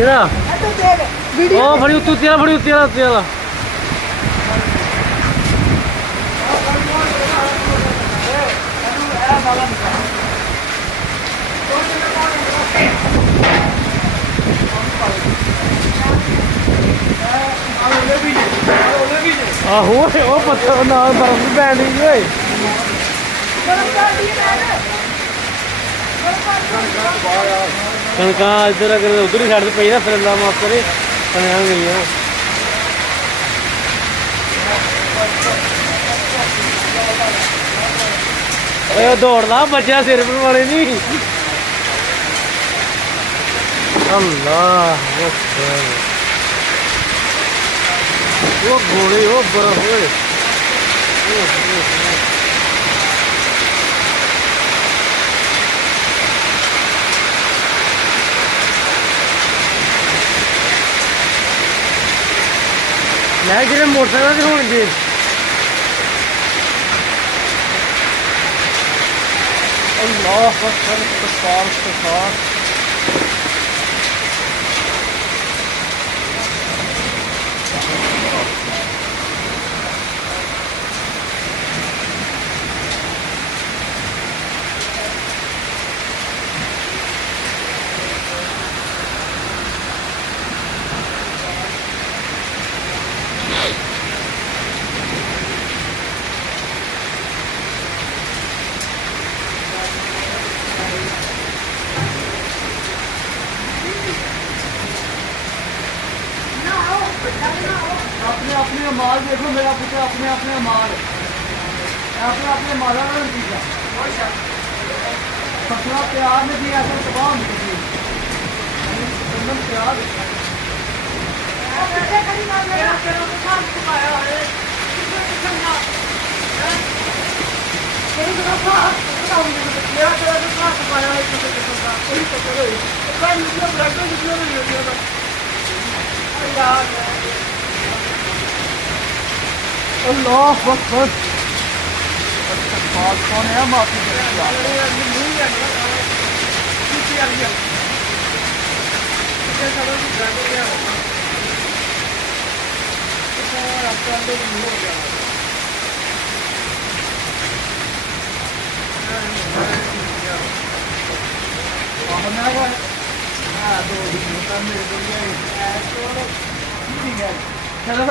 ਕਿਹੜਾ ਉਹ ਫੜੀ ਉੱਤੇ ਵਾਲਾ ਫੜੀ ਉੱਤੇ ਵਾਲਾ ਆਹੋ ਉਹ ਪੱਥਰ ਨਾਲ ਬਰਫ ਪੈਣ ਦੀ ਓਏ ਕਣਕਾਂ ਇੱਧਰ ਅਗਰ ਉਧਰ ਹੀ ਸਾਈਡ ਤੇ ਪਈ ਨਾ ਫਿਰ ਅੱਲਾ ਮਾਫ ਕਰੇ ਕਣਕਾਂ ਗਈਆਂ ਓਏ ਦੌੜ ਲਾ ਬੱਚਾ ਸਿਰ ਪਰ ਵਾਲੇ ਨਹੀਂ ਅੱਲਾਹ ਉਹ ਗੋਲੇ ਉਹ ਬਰਫ ਓਏ ਮੈਂ ਜਿਹੜੇ ਮੋਟਰਸਾਈਕਲ ਤੇ ਹੋਣਗੇ ਅੱਲਾਹ ਅਕਬਰ ਇਸਤਗਫਾਰ अपने अपने माल देखो मेरा पुत्र अपने अपने माल अपने माला दिया फसला प्यार में दिया ऐसा तबाह प्यार अल्लाह अकबर कौन है माफी चलो